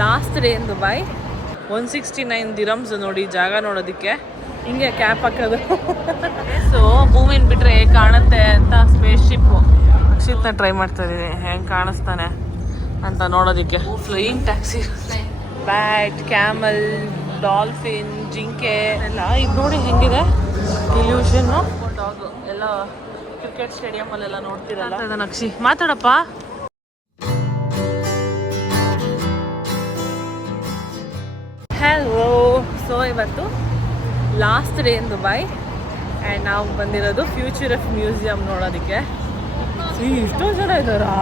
Last day in Dubai. 169 dirhams ನೋಡಿ ಜಾಗ ನೋಡೋದಕ್ಕೆ. ಹಿಂಗೆ ಕ್ಯಾಪ್ ಹಾಕೋದು. ಸೊ ಭೂಮಿನ ಬಿಟ್ಟರೆ ಹೇಗೆ ಕಾಣುತ್ತೆ ಅಂತ ಸ್ಪೇಸ್ ಶಿಪ್ಪು ಅಕ್ಷಿತ್ನ ಟ್ರೈ ಮಾಡ್ತಾ ಇದ್ದೀನಿ, ಹೆಂಗೆ ಕಾಣಿಸ್ತಾನೆ ಅಂತ ನೋಡೋದಕ್ಕೆ. Flying taxi, bat, camel, dolphin, ಜಿಂಕೆ ಎಲ್ಲ ಇದು ನೋಡಿ ಹೆಂಗಿದೆ ಇಲ್ಯೂಷನ್ನು. ಡಾಗು ಎಲ್ಲ ಕ್ರಿಕೆಟ್ ಸ್ಟೇಡಿಯಮಲ್ಲೆಲ್ಲ ನೋಡ್ತಿರಲ್ಲ. ಅಕ್ಷಿ ಮಾತಾಡಪ್ಪ. ಹಲೋ. ಸೊ ಇವತ್ತು last day in Dubai and ನಾವು ಬಂದಿರೋದು ಫ್ಯೂಚರ್ ಆಫ್ ಮ್ಯೂಸಿಯಂ ನೋಡೋದಕ್ಕೆ. ಇಷ್ಟೋ ಜನ ಇದ್ದಾರಾ?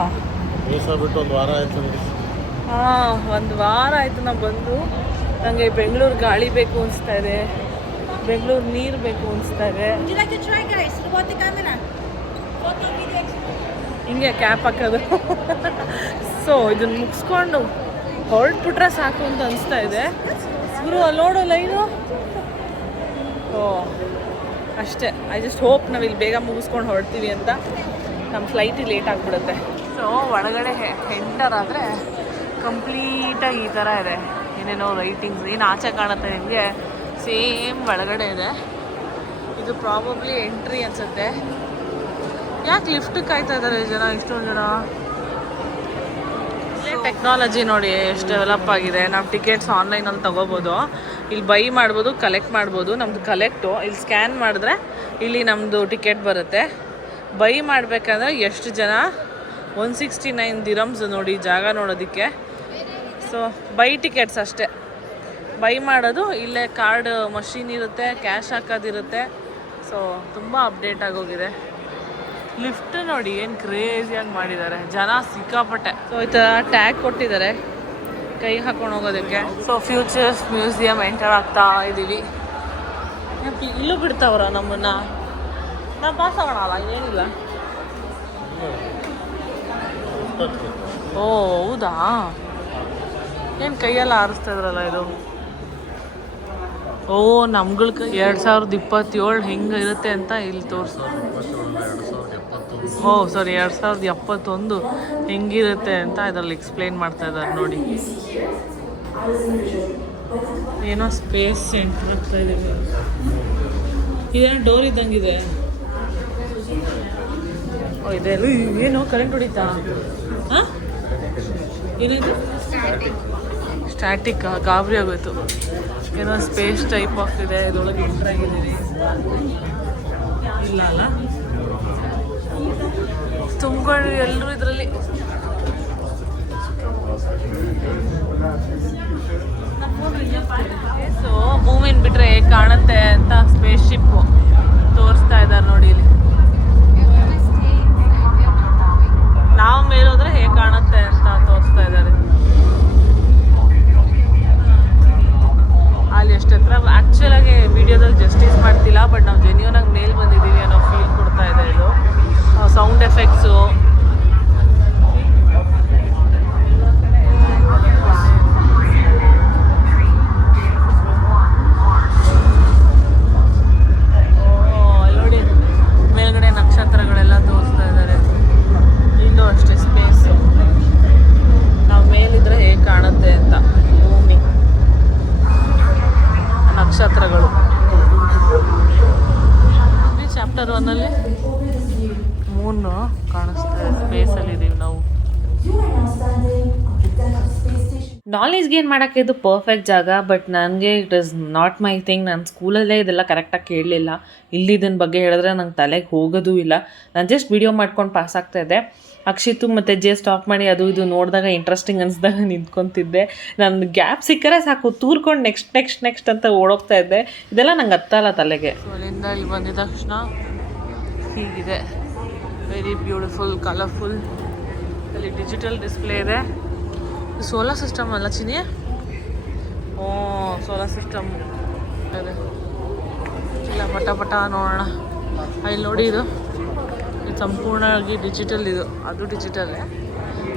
ಹಾಂ, ಒಂದು ವಾರ ಆಯಿತು ನಾವು ಬಂದು. ನನಗೆ ಬೆಂಗಳೂರು ಗಾಳಿ ಬೇಕು ಅನಿಸ್ತಾ ಇದೆ, ಬೆಂಗಳೂರು ನೀರು ಬೇಕು ಅನಿಸ್ತಾ ಇದೆ. ಹಿಂಗೆ ಕ್ಯಾಪ್ ಹಾಕೋದು. ಸೊ ಇದನ್ನು ಮುಗಿಸ್ಕೊಂಡು ಹೊರಟ್ಬಿಟ್ರೆ ಸಾಕು ಅಂತ ಅನಿಸ್ತಾ ಇದೆ. ಗುರು ಅಲ್ಲಿ ನೋಡೋ ಲೈನು. ಓ ಅಷ್ಟೇ. ಐ ಜಸ್ಟ್ ಹೋಪ್ ನಾವು ಇಲ್ಲಿ ಬೇಗ ಮುಗಿಸ್ಕೊಂಡು ಹೊರಡ್ತೀವಿ ಅಂತ. ನಮ್ಮ ಫ್ಲೈಟಿಗೆ ಲೇಟ್ ಆಗಿಬಿಡುತ್ತೆ. ಸೊ ಒಳಗಡೆ ಎಂಟರ್ ಆದರೆ ಕಂಪ್ಲೀಟಾಗಿ ಈ ಥರ ಇದೆ, ಏನೇನೋ ರೈಟಿಂಗ್ಸ್. ಏನು ಆಚೆ ಕಾಣುತ್ತೆ ನಿಮಗೆ, ಸೇಮ್ ಒಳಗಡೆ ಇದೆ. ಇದು ಪ್ರಾಬಬ್ಲಿ ಎಂಟ್ರಿ ಅನಿಸುತ್ತೆ. ಯಾಕೆ ಲಿಫ್ಟ್ ಕಾಯ್ತಾ ಇದ್ದಾರೆ ಜನ, ಇಷ್ಟೊಂದು ಜನ? ಟೆಕ್ನಾಲಜಿ ನೋಡಿ ಎಷ್ಟು ಡೆವಲಪ್ ಆಗಿದೆ. ನಾವು ಟಿಕೆಟ್ಸ್ ಆನ್ಲೈನಲ್ಲಿ ತೊಗೋಬೋದು, ಇಲ್ಲಿ ಬೈ ಮಾಡ್ಬೋದು, ಕಲೆಕ್ಟ್ ಮಾಡ್ಬೋದು. ನಮ್ಮದು ಕಲೆಕ್ಟು ಇಲ್ಲಿ ಸ್ಕ್ಯಾನ್ ಮಾಡಿದ್ರೆ ಇಲ್ಲಿ ನಮ್ಮದು ಟಿಕೆಟ್ ಬರುತ್ತೆ. ಬೈ ಮಾಡಬೇಕಂದ್ರೆ ಎಷ್ಟು ಜನ, 169 ದಿರಮ್ಸ್ ನೋಡಿ ಜಾಗ ನೋಡೋದಕ್ಕೆ. ಸೊ ಬೈ ಟಿಕೆಟ್ಸ್ ಅಷ್ಟೇ. ಬೈ ಮಾಡೋದು ಇಲ್ಲೇ ಕಾರ್ಡ್ ಮಷೀನ್ ಇರುತ್ತೆ, ಕ್ಯಾಶ್ ಹಾಕೋದಿರುತ್ತೆ. ಸೊ ತುಂಬ ಅಪ್ಡೇಟ್ ಆಗೋಗಿದೆ. ಲಿಫ್ಟ್ ನೋಡಿ ಏನು ಕ್ರೇಜಿಯಾಗಿ ಮಾಡಿದ್ದಾರೆ, ಜನ ಸಿಕ್ಕಾಪಟ್ಟೆ. ಸೊ ಈ ಥರ ಟ್ಯಾಗ್ ಕೊಟ್ಟಿದ್ದಾರೆ ಕೈ ಹಾಕೊಂಡು ಹೋಗೋದಕ್ಕೆ. ಸೊ ಫ್ಯೂಚರ್ಸ್ ಮ್ಯೂಸಿಯಂ ಎಂಟರ್ ಆಗ್ತಾ ಇದ್ದೀವಿ. ಇಲ್ಲೂ ಬಿಡ್ತಾವ್ರ ನಮ್ಮನ್ನ? ನಾವು ಪಾಸ್ ಆಗೋಣಲ್ಲ, ಏನಿಲ್ಲ. ಓ ಹೌದಾ? ಏನು ಕೈಯೆಲ್ಲ ಆರಿಸ್ತಾ ಇದ್ರಲ್ಲ ಇದು. ಓ ನಮ್ಗಳ 2027 ಹೆಂಗೆ ಇರುತ್ತೆ ಅಂತ ಇಲ್ಲಿ ತೋರಿಸು. ಓ ಸಾರಿ, 2071 ಹೆಂಗಿರುತ್ತೆ ಅಂತ ಇದರಲ್ಲಿ ಎಕ್ಸ್ಪ್ಲೇನ್ ಮಾಡ್ತಾ ಇದ್ದಾರೆ ನೋಡಿ. ಏನೋ ಸ್ಪೇಸ್ ಸೆಂಟರ್ ಆಗ್ತಾ ಇದೆ. ಇದೇನೋ ಡೋರ್ ಇದ್ದಂಗಿದೆ. ಓ ಇದೆ. ಏನೋ ಕರೆಂಟ್ ಹೊಡಿತಾ? ಹಾಂ ಏನಿದು? ಸ್ಟ್ಯಾಟಿಕ್. ಗಾಬರಿ ಆಗೋಯ್ತು. ಏನೋ ಸ್ಪೇಸ್ ಟೈಪ್ ಆಗ್ತಿದೆ. ಇದರೊಳಗೆ ಎಂಟ್ರ್ ಆಗಿದ್ದೀರಿ. ಇಲ್ಲ ಅಲ್ಲ, ತುಂಬ್ಕೊಂಡು ಎಲ್ಲರೂ ಇದರಲ್ಲಿ. ಸೊ ಭೂಮಿನ ಬಿಟ್ಟರೆ ಹೇಗೆ ಕಾಣುತ್ತೆ ಅಂತ ಸ್ಪೇಸ್ ಶಿಪ್ಪು ತೋರಿಸ್ತಾ ಇದ್ದಾರೆ ನೋಡಿ ಇಲ್ಲಿ. ನಾವು ಮೇಲೋದ್ರೆ ಹೇಗೆ ಕಾಣುತ್ತೆ ಅಂತ ತೋರಿಸ್ತಾ ಇದ್ದಾರೆ. ಅಲ್ಲಿ ಎಷ್ಟು ಹತ್ರ ಆ್ಯಕ್ಚುಲಾಗಿ ವಿಡಿಯೋದಲ್ಲಿ ಜಸ್ಟಿಸ್ ಮಾಡ್ತಿಲ್ಲ, ಬಟ್ ನಾವು ಜೆನ್ಯೂನಾಗಿ ಮೇಲ್ ಬಂದಿದ್ದೀವಿ ಅನ್ನೋ ಫೀಲ್ ಕೊಡ್ತಾ ಇದೆ ಇದು. ಸೌಂಡ್ ಎಫೆಕ್ಟ್ಸು, ನೋಡಿ ಮೇಲ್ಗಡೆ ನಕ್ಷತ್ರಗಳೆಲ್ಲ ತೋರಿಸ್ತಾ ಇದ್ದಾರೆ. ಇಲ್ಲೂ ಅಷ್ಟೇ ಸ್ಪೇಸು. ನಾವು ಮೇಲಿದ್ರೆ ಹೇಗೆ ಕಾಣುತ್ತೆ ಅಂತ ಭೂಮಿ, ನಕ್ಷತ್ರಗಳು. ಚಾಪ್ಟರ್ 1 ಮೂನು ಕಾಣಿಸ್ತಾ ಇದೆ. ಸ್ಪೇಸಲ್ಲಿ ಇದ್ದೀವಿ ನಾವು. ನಾಲೆಜ್ ಗೇನ್ ಮಾಡೋಕ್ಕೆ ಇದು ಪರ್ಫೆಕ್ಟ್ ಜಾಗ, ಬಟ್ ನನಗೆ it is not my thing. ನಾನು ಸ್ಕೂಲಲ್ಲೇ ಇದೆಲ್ಲ ಕರೆಕ್ಟಾಗಿ ಕೇಳಲಿಲ್ಲ. ಇಲ್ಲಿದ್ದನ ಬಗ್ಗೆ ಹೇಳಿದ್ರೆ ನಂಗೆ ತಲೆಗೆ ಹೋಗೋದೂ ಇಲ್ಲ. ನಾನು ಜಸ್ಟ್ ವಿಡಿಯೋ ಮಾಡ್ಕೊಂಡು ಪಾಸ್ ಆಗ್ತಾಯಿದ್ದೆ. ಅಕ್ಷಿತು ಮತ್ತು ಸ್ಟಾಪ್ ಮಾಡಿ ಅದು ಇದು ನೋಡಿದಾಗ ಇಂಟ್ರೆಸ್ಟಿಂಗ್ ಅನಿಸ್ದಾಗ ನಿಂತ್ಕೊತಿದ್ದೆ. ನನ್ನ ಗ್ಯಾಪ್ ಸಿಕ್ಕರೆ ಸಾಕು, ತೂರ್ಕೊಂಡು ನೆಕ್ಸ್ಟ್ ಅಂತ ಓಡೋಗ್ತಾ ಇದ್ದೆ. ಇದೆಲ್ಲ ನಂಗೆ ಹತ್ತಲ್ಲ ತಲೆಗೆ. ಸೊ ಅಲ್ಲಿಂದ ಇಲ್ಲಿ ಬಂದಿದ ತಕ್ಷಣ ಹೀಗಿದೆ. Very beautiful, colourful. ಅಲ್ಲಿ ಡಿಜಿಟಲ್ ಡಿಸ್ಪ್ಲೇ ಇದೆ. ಸೋಲಾರ್ ಸಿಸ್ಟಮ್ ಅಲ್ಲ ಚಿನಿ? ಓ ಸೋಲಾರ್ ಸಿಸ್ಟಮ್ ಇದೆ. ಇಲ್ಲ ಪಟ ನೋಡೋಣ. ಅಲ್ಲಿ ನೋಡಿ, ಇದು ಸಂಪೂರ್ಣವಾಗಿ ಡಿಜಿಟಲ್. ಇದು ಅದು ಡಿಜಿಟಲ್ಲೇ.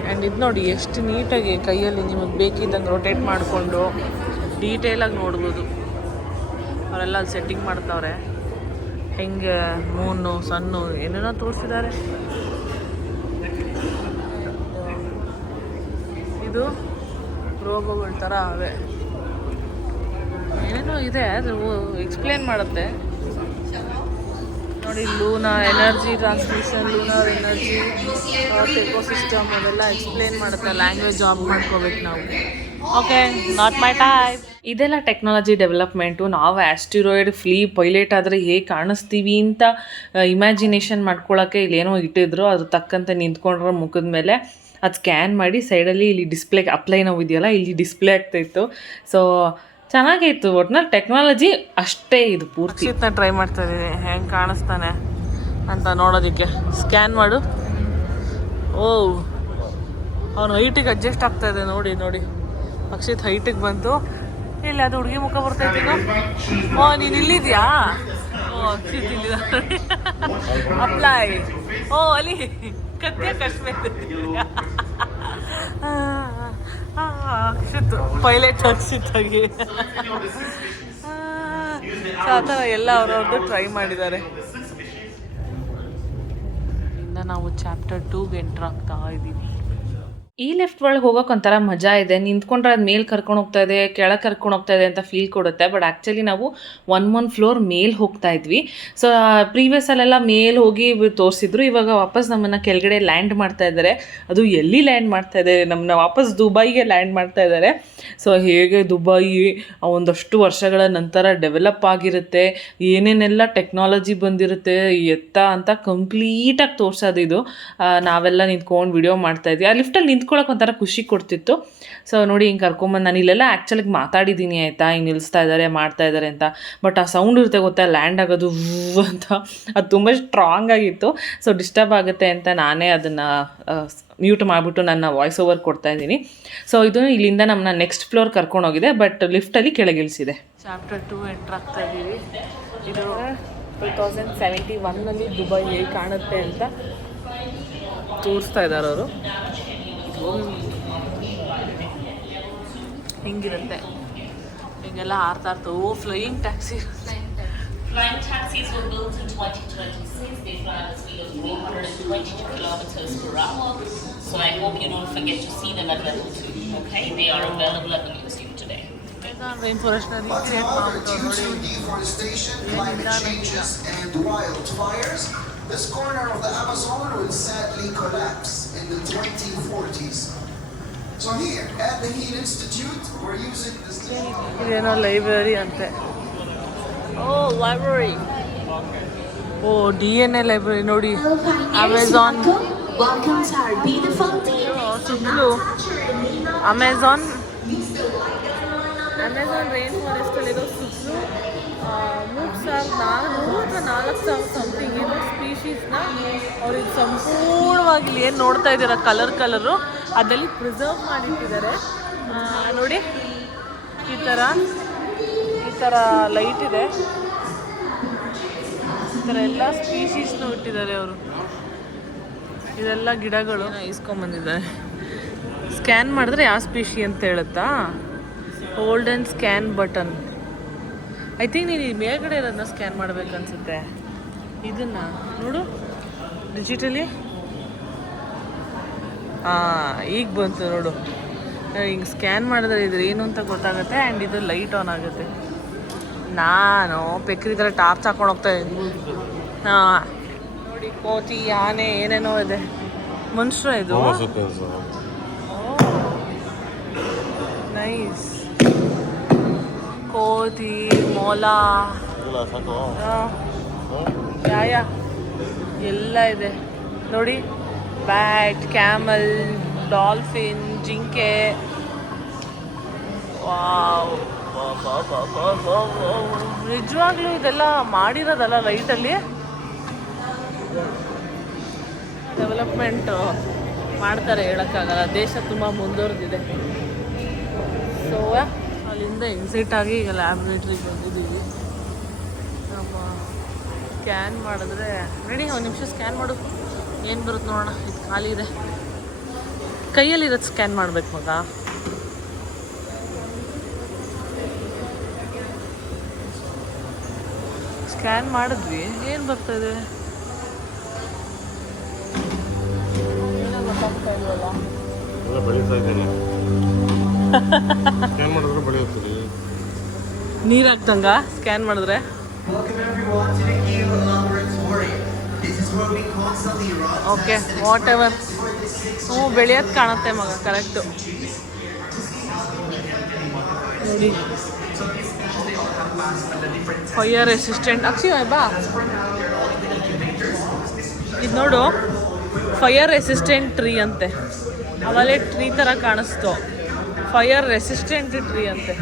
ಆ್ಯಂಡ್ ಇದು ನೋಡಿ ಎಷ್ಟು ನೀಟಾಗಿ ಕೈಯಲ್ಲಿ ನಿಮಗೆ ಬೇಕಿದ್ದಂಗೆ ರೊಟೇಟ್ ಮಾಡಿಕೊಂಡು ಡೀಟೇಲಾಗಿ ನೋಡ್ಬೋದು. ಅವರೆಲ್ಲ ಅಲ್ಲಿ ಸೆಟ್ಟಿಂಗ್ ಮಾಡ್ತಾವ್ರೆ. ಹೆಂಗೆ ಮೂನು ಸನ್ನು ಏನೇನೋ ತೋರಿಸಿದ್ದಾರೆ. ಇದು ಲೋಗೋಗಳ ಥರ ಅವೆ ಏನೇನೋ ಇದೆ, ಅದು ಎಕ್ಸ್ಪ್ಲೇನ್ ಮಾಡುತ್ತೆ ನೋಡಿ. Luna energy transmission, lunar energy, ecosystem ಅದೆಲ್ಲ ಎಕ್ಸ್ಪ್ಲೇನ್ ಮಾಡುತ್ತೆ. ಲ್ಯಾಂಗ್ವೇಜ್ ಜಾಬ್ ಮಾಡ್ಕೋಬೇಕು ನಾವು. Okay, not my type. ಇದೆಲ್ಲ ಟೆಕ್ನಾಲಜಿ ಡೆವಲಪ್ಮೆಂಟು. ನಾವು ಆಸ್ಟಿರಾಯ್ಡ್ ಪೈಲಟ್ ಆದರೆ ಹೇಗೆ ಕಾಣಿಸ್ತೀವಿ ಅಂತ ಇಮ್ಯಾಜಿನೇಷನ್ ಮಾಡ್ಕೊಳ್ಳೋಕ್ಕೆ ಇಲ್ಲೇನೋ ಇಟ್ಟಿದ್ರು. ಅದ್ರ ತಕ್ಕಂತೆ ನಿಂತ್ಕೊಂಡ್ರೆ ಮುಖದ ಮೇಲೆ ಅದು ಸ್ಕ್ಯಾನ್ ಮಾಡಿ ಸೈಡಲ್ಲಿ ಇಲ್ಲಿ ಡಿಸ್ಪ್ಲೇ ಅಪ್ಲೈ ನಾವು ಇದೆಯಲ್ಲ ಇಲ್ಲಿ ಡಿಸ್ಪ್ಲೇ ಆಗ್ತಾಯಿತ್ತು. ಸೊ ಚೆನ್ನಾಗಿತ್ತು. ಒಟ್ನಲ್ಲಿ ಟೆಕ್ನಾಲಜಿ ಅಷ್ಟೇ ಇದು ಪೂರ್ತಿ. ಟ್ರೈ ಮಾಡ್ತಾ ಇದ್ದೀನಿ ಹೆಂಗೆ ಕಾಣಿಸ್ತಾನೆ ಅಂತ ನೋಡೋದಕ್ಕೆ. ಸ್ಕ್ಯಾನ್ ಮಾಡು. ಓ, ಅವ್ನು ಹೈಟಿಗೆ ಅಡ್ಜಸ್ಟ್ ಆಗ್ತಾ ಇದೆ ನೋಡಿ ನೋಡಿ. ಅಕ್ಷಿತ್ ಹೈಟಿಗೆ ಬಂತು. ಇಲ್ಲಿ ಅದು ಹುಡುಗಿ ಮುಖ ಬರ್ತೈತಿ. ಓ, ನೀನು ಇಲ್ಲಿದ್ಯಾ? ಓ, ಅಕ್ಷಿತ್ ಇಲ್ಲಿದ. ಅಪ್ಲೈ. ಓ, ಅಲ್ಲಿ ಕತ್ತೆ ಕಶ್ಮೇಲೆ ಅಕ್ಷಿತ್ ಪೈಲಟ್ ಅಕ್ಷಿತ್ ಆಗಿ ಆ ಥರ ಎಲ್ಲ ಅವ್ರವ್ರದ್ದು ಟ್ರೈ ಮಾಡಿದ್ದಾರೆ. ಇಂದ ನಾವು ಚಾಪ್ಟರ್ 2ಗೆ ಎಂಟರ್ ಆಗ್ತಾ ಇದ್ದೀವಿ. ಈ ಲೆಫ್ಟ್ ಒಳಗೆ ಹೋಗೋಕೆ ಒಂಥರ ಮಜಾ ಇದೆ. ನಿಂತ್ಕೊಂಡ್ರೆ ಅದು ಮೇಲೆ ಕರ್ಕೊಂಡು ಹೋಗ್ತಾ ಇದೆ, ಕೆಳಗೆ ಕರ್ಕೊಂಡು ಹೋಗ್ತಾ ಇದೆ ಅಂತ ಫೀಲ್ ಕೊಡುತ್ತೆ. ಬಟ್ ಆ್ಯಕ್ಚುಲಿ ನಾವು ಒನ್ ಫ್ಲೋರ್ ಮೇಲೆ ಹೋಗ್ತಾ ಇದ್ವಿ. ಸೊ ಪ್ರೀವಿಯಸ್ಸಲ್ಲೆಲ್ಲ ಮೇಲೆ ಹೋಗಿ ತೋರಿಸಿದ್ರು. ಇವಾಗ ವಾಪಸ್ ನಮ್ಮನ್ನು ಕೆಳಗಡೆ ಲ್ಯಾಂಡ್ ಮಾಡ್ತಾ ಇದ್ದಾರೆ. ಅದು ಎಲ್ಲಿ ಲ್ಯಾಂಡ್ ಮಾಡ್ತಾ ಇದೆ? ನಮ್ಮನ್ನ ವಾಪಸ್ ದುಬೈಗೆ ಲ್ಯಾಂಡ್ ಮಾಡ್ತಾ ಇದ್ದಾರೆ. ಸೊ ಹೇಗೆ ದುಬೈ ಒಂದಷ್ಟು ವರ್ಷಗಳ ನಂತರ ಡೆವಲಪ್ ಆಗಿರುತ್ತೆ, ಏನೇನೆಲ್ಲ ಟೆಕ್ನಾಲಜಿ ಬಂದಿರುತ್ತೆ ಎತ್ತ ಅಂತ ಕಂಪ್ಲೀಟಾಗಿ ತೋರಿಸೋದು ಇದು. ನಾವೆಲ್ಲ ನಿಂತ್ಕೊಂಡು ವಿಡಿಯೋ ಮಾಡ್ತಾಯಿದ್ವಿ. ಆ ಲಿಫ್ಟಲ್ಲಿ ನಿಂತ್ಕೊಳ್ಳೋಕೆ ಒಂಥರ ಖುಷಿ ಕೊಡ್ತಿತ್ತು. ಸೊ ನೋಡಿ ಹಿಂಗೆ ಕರ್ಕೊಂಬಂದು ನಾನು ಇಲ್ಲೆಲ್ಲ ಆ್ಯಕ್ಚುಲಿಗೆ ಮಾತಾಡಿದ್ದೀನಿ ಆಯಿತಾ, ಹಿಂಗೆ ನಿಲ್ಲಿಸ್ತಾ ಇದ್ದಾರೆ ಮಾಡ್ತಾ ಇದ್ದಾರೆ ಅಂತ. ಬಟ್ ಆ ಸೌಂಡ್ ಇರುತ್ತೆ ಗೊತ್ತಾ, ಲ್ಯಾಂಡ್ ಆಗೋದು ಅಂತ, ಅದು ತುಂಬ ಸ್ಟ್ರಾಂಗ್ ಆಗಿತ್ತು. ಸೊ ಡಿಸ್ಟರ್ಬ್ ಆಗುತ್ತೆ ಅಂತ ನಾನೇ ಅದನ್ನು ಮ್ಯೂಟ್ ಮಾಡಿಬಿಟ್ಟು ನನ್ನ ವಾಯ್ಸ್ ಓವರ್ ಕೊಡ್ತಾ ಇದ್ದೀನಿ. ಸೊ ಇದು ಇಲ್ಲಿಂದ ನಮ್ಮನ್ನ ನೆಕ್ಸ್ಟ್ ಫ್ಲೋರ್ ಕರ್ಕೊಂಡೋಗಿದೆ, ಬಟ್ ಲಿಫ್ಟಲ್ಲಿ ಕೆಳಗಿಳಿಸಿದೆ. ಚಾಪ್ಟರ್ 2 ಎಂಟರ್ ಆಗ್ತಾ ಇದ್ದೀವಿ. ಇದು 2071ನಲ್ಲಿ ದುಬೈ ಹೇಗೆ ಕಾಣುತ್ತೆ ಅಂತ ತೋರಿಸ್ತಾ ಇದ್ದಾರೆ ಅವರು. ಹಿಂಗಿರುತ್ತೆ, ಹಿಂಗೆಲ್ಲ ಹಾರ್ತಾ ಇರ್ತವೆ. Oh, flying taxi. Flying taxis were built in 2026. They fly at a speed of 322 kilometers per hour. So I hope you don't forget to see them at level 2. Okay? They are available at the museum today. Due to deforestation, climate changes, and wildfires, this corner of the Amazon will sadly collapse in the 2040s. So here at the Heat Institute, we're using this. ಇದೇನೋ library ಅಂತೆ. ಓ, library. ಓ, DNA library ನೋಡಿ. Amazon ಸುತ್ತಲೂ Amazon rain ಫಾರೆಸ್ಟಲ್ಲಿರೋ ಸುತ್ತಲೂ 3,400 something ಏನೋ ಸ್ಪೀಶೀಸ್ನ ಅವ್ರಿಗೆ ಸಂಪೂರ್ಣವಾಗಿ ಇಲ್ಲಿ ಏನು ನೋಡ್ತಾ ಇದ್ದೀರಾ ಕಲರು ಅದರಲ್ಲಿ ಪ್ರಿಸರ್ವ್ ಮಾಡಿಟ್ಟಿದ್ದಾರೆ. ನೋಡಿ ಈ ಥರ ಲೈಟ್ ಇದೆ. ಈ ಥರ ಎಲ್ಲ ಸ್ಪೀಶೀಸ್ನೂ ಇಟ್ಟಿದ್ದಾರೆ ಅವರು. ಇದೆಲ್ಲ ಗಿಡಗಳು ಇಸ್ಕೊಂಬಂದಿದ್ದಾರೆ. ಸ್ಕ್ಯಾನ್ ಮಾಡಿದ್ರೆ ಯಾವ ಸ್ಪೀಶಿ ಅಂತ ಹೇಳುತ್ತಾ? Hold and scan button. I think ನೀನು ಈ ಮೇಲ್ಗಡೆ ಇರೋದನ್ನ ಸ್ಕ್ಯಾನ್ ಮಾಡಬೇಕನ್ಸುತ್ತೆ. ಇದನ್ನು ನೋಡು ಡಿಜಿಟಲಿ. ಈಗ ಬಂತು ನೋಡು. ಹಿಂಗೆ ಸ್ಕ್ಯಾನ್ ಮಾಡಿದ್ರೆ ಇದ್ರ ಏನು ಅಂತ ಗೊತ್ತಾಗುತ್ತೆ. ಆ್ಯಂಡ್ ಇದು ಲೈಟ್ ಆನ್ ಆಗುತ್ತೆ. ನಾನು ಪೆಕ್ರಿ ಥರ ಟಾರ್ಚ್ ಹಾಕೊಂಡು ಹೋಗ್ತಾ ಇದ್ದೀನಿ. ನೋಡಿ ಕೋತಿ, ಆನೆ ಏನೇನೋ ಇದೆ. ಮನುಷ್ಯ ಇದು. ನೈಸ್. ಕೋತಿ, ಮೊಲ, ಎಲ್ಲ ಇದೆ ನೋಡಿ. ಬ್ಯಾಟ್, ಕ್ಯಾಮಲ್, ಡಾಲ್ಫಿನ್, ಜಿಂಕೆ. ವಾವ್, ನಿಜವಾಗ್ಲೂ ಇದೆಲ್ಲ ಮಾಡಿರೋದಲ್ಲ ಲೈಟಲ್ಲಿ. ಡೆವಲಪ್ಮೆಂಟ್ ಮಾಡ್ತಾರೆ, ಹೇಳೋಕ್ಕಾಗಲ್ಲ. ದೇಶ ತುಂಬ ಮುಂದುವರೆದಿದೆ. ಸೊ ಅಲ್ಲಿಂದ ಎಕ್ಸಿಟ್ ಆಗಿ ಈಗ ಲ್ಯಾಬ್ರೇಟ್ರಿಗೆ ಬಂದಿದ್ದೀವಿ. ನಮ್ಮ ಸ್ಕ್ಯಾನ್ ಮಾಡಿದ್ರೆ ರೆಡಿ. ಒಂದು ನಿಮಿಷ ಸ್ಕ್ಯಾನ್ ಮಾಡು, ಏನು ಬರುತ್ತೆ ನೋಡೋಣ. ಇದು ಖಾಲಿ ಇದೆ. ಕೈಯಲ್ಲಿರೋದು ಸ್ಕ್ಯಾನ್ ಮಾಡ್ಬೇಕು ಮಗ. ಸ್ಕ್ಯಾನ್ ಮಾಡಿದ್ವಿ, ಏನು ಬರ್ತಾಯಿದೆ ಏನೋ ಗೊತ್ತಾಗ್ತಾ ಇಲ್ವಲ್ಲ. ಸ್ಕ್ಯಾನ್ ಮಾಡಿದ್ರೆ ಬೆಳೆಯುತ್ತೆ. ನೀರು ಹಾಕ್ದಂಗ ಸ್ಕ್ಯಾನ್ ಮಾಡಿದ್ರೆ. Welcome everyone to the Q Lumber's Warrior. This is where we constantly run okay tests and what ever. experiments for the 6 ಹ್ಞೂ ಬೆಳೆಯೋದು ಕಾಣುತ್ತೆ ಮಗ, ಕರೆಕ್ಟು. ನೋಡಿ ಫೈಯರ್ ರೆಸಿಸ್ಟೆಂಟ್ ಅಕ್ಷಿ ಬಾ, ಇದು ನೋಡು ಫೈಯರ್ ರೆಸಿಸ್ಟೆಂಟ್ ಟ್ರೀ ಅಂತೆ. ಅವಲೇ ಟ್ರೀ ಥರ ಕಾಣಿಸ್ತು, ಫೈಯರ್ ರೆಸಿಸ್ಟೆಂಟ್ ಟ್ರೀ ಅಂತೆ.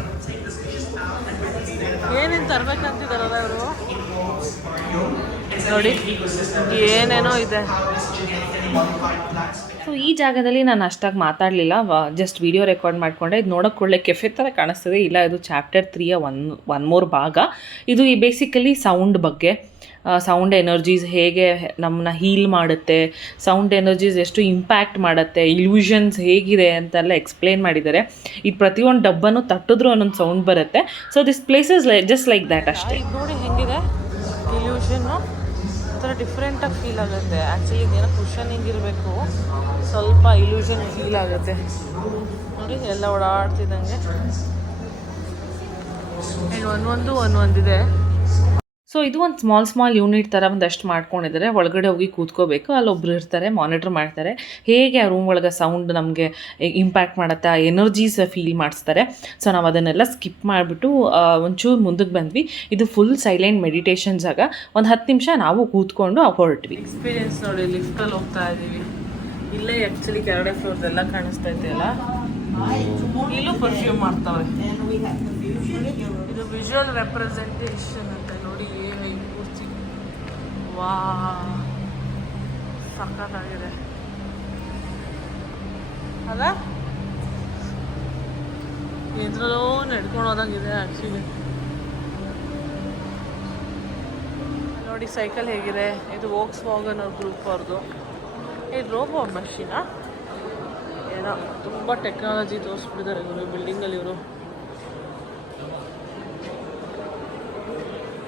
ಏನೇನು ತರ್ಬೇಕಂತಿದಾರಲ್ಲ ಇವರು ನೋಡಿ, ಏನೇನೋ ಇದೆ. ಸೊ ಈ ಜಾಗದಲ್ಲಿ ನಾನು ಅಷ್ಟಾಗಿ ಮಾತಾಡಲಿಲ್ಲ, ಜಸ್ಟ್ ವಿಡಿಯೋ ರೆಕಾರ್ಡ್ ಮಾಡಿಕೊಂಡೆ. ಇದು ನೋಡೋಕೆ ಒಳ್ಳೆ ಕೆಫೆ ಥರ ಕಾಣಿಸ್ತದೆ. ಇಲ್ಲ, ಇದು ಚಾಪ್ಟರ್ 3ಯ ಒನ್ ಮೋರ್ ಭಾಗ. ಇದು ಈ ಬೇಸಿಕಲಿ ಸೌಂಡ್ ಬಗ್ಗೆ, ಸೌಂಡ್ ಎನರ್ಜೀಸ್ ಹೇಗೆ ನಮ್ಮನ್ನ ಹೀಲ್ ಮಾಡುತ್ತೆ, ಸೌಂಡ್ ಎನರ್ಜೀಸ್ ಎಷ್ಟು ಇಂಪ್ಯಾಕ್ಟ್ ಮಾಡುತ್ತೆ, ಇಲ್ಯೂಷನ್ಸ್ ಹೇಗಿದೆ ಅಂತೆಲ್ಲ ಎಕ್ಸ್ಪ್ಲೇನ್ ಮಾಡಿದ್ದಾರೆ. ಇದು ಪ್ರತಿಯೊಂದು ಡಬ್ಬನೂ ತಟ್ಟಿದ್ರು ಒಂದೊಂದು ಸೌಂಡ್ ಬರುತ್ತೆ. So this places just like that ಅಷ್ಟೇ. ನೋಡಿ ಹೆಂಗಿದೆ ಇಲ್ಯೂಷನ್ನು, ಒಂಥರ ಡಿಫ್ರೆಂಟಾಗಿ ಫೀಲ್ ಆಗುತ್ತೆ. ಆ್ಯಕ್ಚುಲಿ ಇದೇನೋ ಕುಷನಿಂಗ್ ಇರಬೇಕು, ಸ್ವಲ್ಪ ಇಲ್ಯೂಷನ್ ಫೀಲ್ ಆಗುತ್ತೆ. ನೋಡಿ ಎಲ್ಲ ಓಡಾಡ್ತಿದ್ದಂಗೆ, ಒಂದೊಂದಿದೆ. ಸೊ ಇದು ಒಂದು ಸ್ಮಾಲ್ ಯೂನಿಟ್ ಥರ ಒಂದಷ್ಟು ಮಾಡ್ಕೊಂಡಿದ್ದಾರೆ. ಒಳಗಡೆ ಹೋಗಿ ಕೂತ್ಕೋಬೇಕು, ಅಲ್ಲೊಬ್ರು ಇರ್ತಾರೆ, ಮಾನಿಟ್ರ್ ಮಾಡ್ತಾರೆ, ಹೇಗೆ ಆ ರೂಮ್ ಒಳಗೆ ಸೌಂಡ್ ನಮಗೆ ಇಂಪ್ಯಾಕ್ಟ್ ಮಾಡುತ್ತೆ, ಆ ಎನರ್ಜೀಸ್ ಫೀಲ್ ಮಾಡಿಸ್ತಾರೆ. ಸೊ ನಾವು ಅದನ್ನೆಲ್ಲ ಸ್ಕಿಪ್ ಮಾಡಿಬಿಟ್ಟು ಒಂಚೂರು ಮುಂದಕ್ಕೆ ಬಂದ್ವಿ. ಇದು ಫುಲ್ ಸೈಲೆಂಟ್ ಮೆಡಿಟೇಷನ್ ಜಾಗ. ಒಂದು 10 ನಿಮಿಷ ನಾವು ಕೂತ್ಕೊಂಡು ಹೊರಟ್ವಿ. ಎಕ್ಸ್ಪೀರಿಯನ್ಸ್ ನೋಡಿ, ಲಿಫ್ಟಲ್ಲಿ ಹೋಗ್ತಾ ಇದ್ದೀವಿ. ಇಲ್ಲೇ ಆ್ಯಕ್ಚುಲಿ ಕೆಳಗಡೆ ಫ್ಲೋರ್ದೆಲ್ಲ ಕಾಣಿಸ್ತಾ ಇದೆಯಲ್ಲ, ಇಲ್ಲೂ ಪರ್ಫ್ಯೂಮ್ ಮಾಡ್ತಾವೆ. ಇದು ವಿಜುವಲ್ ರೆಪ್ರೆಸೆಂಟೇಷನ್ ಅಂತ ನೋಡಿ, ಪೂರ್ತಿ ವಾ ಸಖತ್ತಾಗಿದೆ ಅದ. ಎದ್ರಲ್ಲೋ ನಡ್ಕೊಂಡು ಹೋದಂಗಿದೆ ಆ್ಯಕ್ಚುಲಿ. ನೋಡಿ ಸೈಕಲ್ ಹೇಗಿದೆ. ಇದು ವೋಕ್ಸ್ ವ್ಯಾಗನ್ ಅವ್ರ ಗ್ರೂಪ್ ಅವ್ರದ್ದು. ಇದು ರೋಬೋ ಮಷೀನಾ ಏನೋ, ತುಂಬ ಟೆಕ್ನಾಲಜಿ ತೋರಿಸ್ಬಿಟ್ಟಿದ್ದಾರೆ ಇವರು ಬಿಲ್ಡಿಂಗಲ್ಲಿ. ಇವರು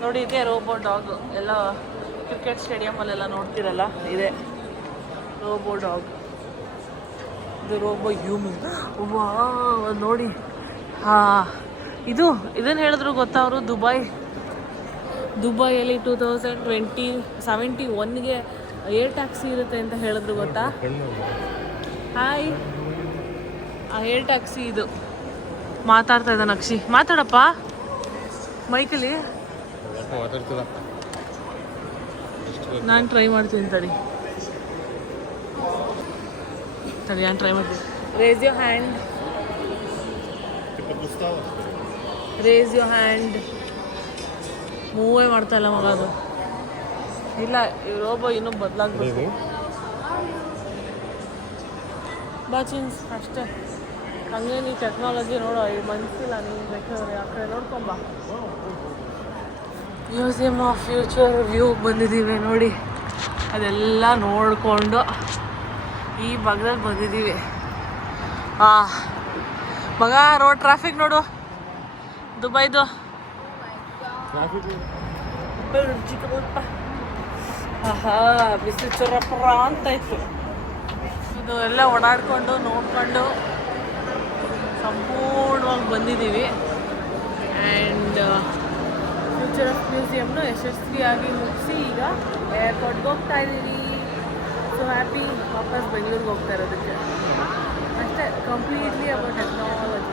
ನೋಡಿ, ಇದೆ ರೋಬೋ ಡಾಗ್. ಎಲ್ಲ ಕ್ರಿಕೆಟ್ ಸ್ಟೇಡಿಯಮಲ್ಲೆಲ್ಲ ನೋಡ್ತಿರಲ್ಲ, ಇದೆ ರೋಬೋ ಡಾಗ್. ಇದು ರೋಬೋ ಹ್ಯೂಮನ್. ವಾ ನೋಡಿ, ಹಾಂ ಇದನ್ನು ಹೇಳಿದ್ರು ಗೊತ್ತಾ ಅವರು, ದುಬೈಯಲ್ಲಿ 2071ಗೆ ಏರ್ ಟ್ಯಾಕ್ಸಿ ಇರುತ್ತೆ ಅಂತ ಹೇಳಿದ್ರು ಗೊತ್ತಾ. ಹಾಯ್, ಆ ಏರ್ ಟ್ಯಾಕ್ಸಿ ಇದು. ಮಾತಾಡ್ತಾ ಇದ್ದಾನೆ ಅಕ್ಷಿ, ಮಾತಾಡಪ್ಪ ಮೈಕಲ್ಲಿ. ನಾನು ಟ್ರೈ ಮಾಡ್ತೀನಿ ತಡಿ, ನಾನು ಟ್ರೈ ಮಾಡ್ತೀನಿ. Race your hand. ಮೂವೇ ಮಾಡ್ತಾ ಇಲ್ಲ ಮಗ ಅದು. ಇಲ್ಲ, ಈ ರೋಬೋ ಇನ್ನೂ ಬದಲಾಗಬೇಕು. ಬಾಚಿನ್ಸ್ ಅಷ್ಟೇ. ಹಂಗೆ ನೀ ಟೆಕ್ನಾಲಜಿ ನೋಡೋ, ಈ ಮನ್ಸಿಲ್ಲ ನೀನು ಬೇಕಾದ್ರೆ ಆ ಕಡೆ ನೋಡ್ಕೊಂಬ. ಮ್ಯೂಸಿಯಮ್ ಆಫ್ ಫ್ಯೂಚರ್ ವ್ಯೂಗೆ ಬಂದಿದ್ದೀವಿ ನೋಡಿ. ಅದೆಲ್ಲ ನೋಡಿಕೊಂಡು ಈ ಭಾಗದಲ್ಲಿ ಬಂದಿದ್ದೀವಿ. ಮಗ ರೋಡ್ ಟ್ರಾಫಿಕ್ ನೋಡು ದುಬೈದು. ಬಿಸಿಲು ಚುರಪ್ರ ಅಂತ ಇತ್ತು. ಇದು ಎಲ್ಲ ಓಡಾಡಿಕೊಂಡು ನೋಡಿಕೊಂಡು ಸಂಪೂರ್ಣವಾಗಿ ಬಂದಿದ್ದೀವಿ. ಆ್ಯಂಡ್ ಫ್ಯೂಚರ್ ಆಫ್ ಮ್ಯೂಸಿಯಮ್ನು ಯಶಸ್ವಿಯಾಗಿ ಮುಗಿಸಿ ಈಗ ಏರ್ಪೋರ್ಟ್ಗೆ ಹೋಗ್ತಾ ಇದ್ದೀವಿ. ಸೊ ಹ್ಯಾಪಿ ವಾಪಸ್ ಬೆಂಗಳೂರಿಗೆ ಹೋಗ್ತಾ ಇರೋದಕ್ಕೆ ಅಷ್ಟೇ. Completely about technology.